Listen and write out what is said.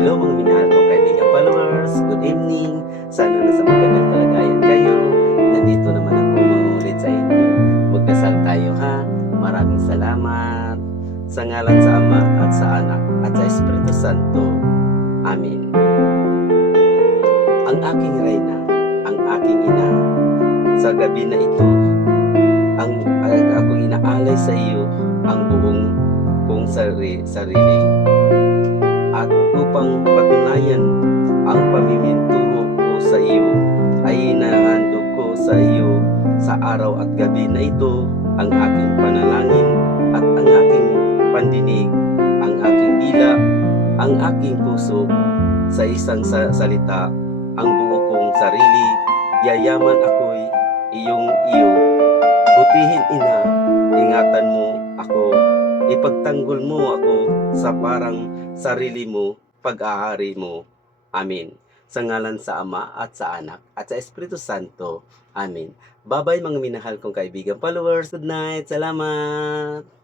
Hello mga minahal ko kaibigan followers, good evening. Sana nasa magandang kalagayan kayo. Nandito naman ako maulit sa inyo. Magdasal tayo ha. Maraming salamat. Sa ngalan sa Ama at sa Anak at sa Espiritu Santo. Amen. Ang aking Reyna, ang aking Ina, sa gabi na ito, ako inaalay sa iyo ang buong kong sarili at upang patunayan ang pamimintuho ko sa iyo ay inahandog ko sa iyo sa araw at gabi na ito ang aking panalangin at ang aking pandinig, ang aking dila, ang aking puso sa isang salita, ang buo kong sarili, yayaman ako'y iyong iyo. Butihin ina, ingatan mo ako, ipagtanggol mo ako sa parang sarili mo, pag-aari mo. Amen. Sa ngalan sa Ama at sa Anak at sa Espiritu Santo. Amen. Bye-bye mga minahal kong kaibigan followers. Good night. Salamat.